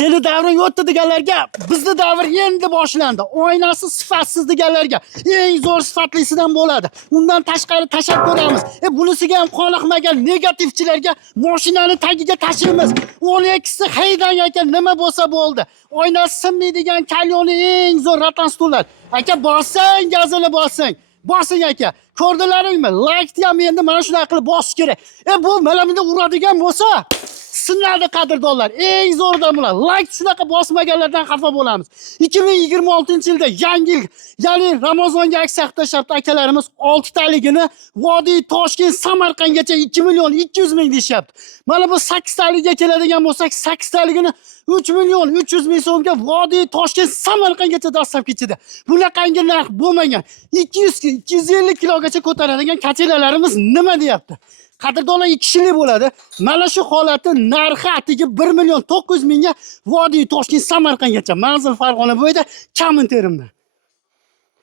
Seni davring o'tdi deganlarga bizni davr endi boshlandi. Oynasi sifatsiz deganlarga eng zo'r sifatlisidan bo'ladi. Undan tashqari tashab ko'ramiz. Bunisiga ham qoniqmagan negativchilarga mashinani tagiga tashlaymiz. 12si haydan ekan nima bo'lsa bo'ldi. Oynasi sinmaydigan kalyoni eng zo'r ratan stullar. Aka bossang, gazini bossang. Bosing aka. Ko'rdilaringmi? Like ham endi mana shunday qilib bosish kerak. Bu mana bunda uradigan bo'lsa sinadi qadrdonlar. Eng zo'ridan bular. Like shunaqa bosmaganlardan xafa bo'lamiz. 2026-yilda yangi yil, ya'ni Ramazonga aksiya tashlabdi akalarimiz 6 taligini Vodiy Toshkent Samarqandgacha 2 million 200 ming deyapti. Mana bu 8 taliga keladigan bo'lsak, 8 taligini 3 million 300 ming so'mga Vodiy Toshkent Samarqandgacha dastlabki ichida. Bunaqangi narx bo'lmagan. 250 kilogacha ko'taradigan kachilalarimiz nima deyapti? Qadrdonlar 2 kishilik bo'ladi. Mana shu holati narxi atigi 1 million 900 mingga Vodiy Toshkent Samarqandgacha manzil Farg'ona bo'yida Kamin terimda.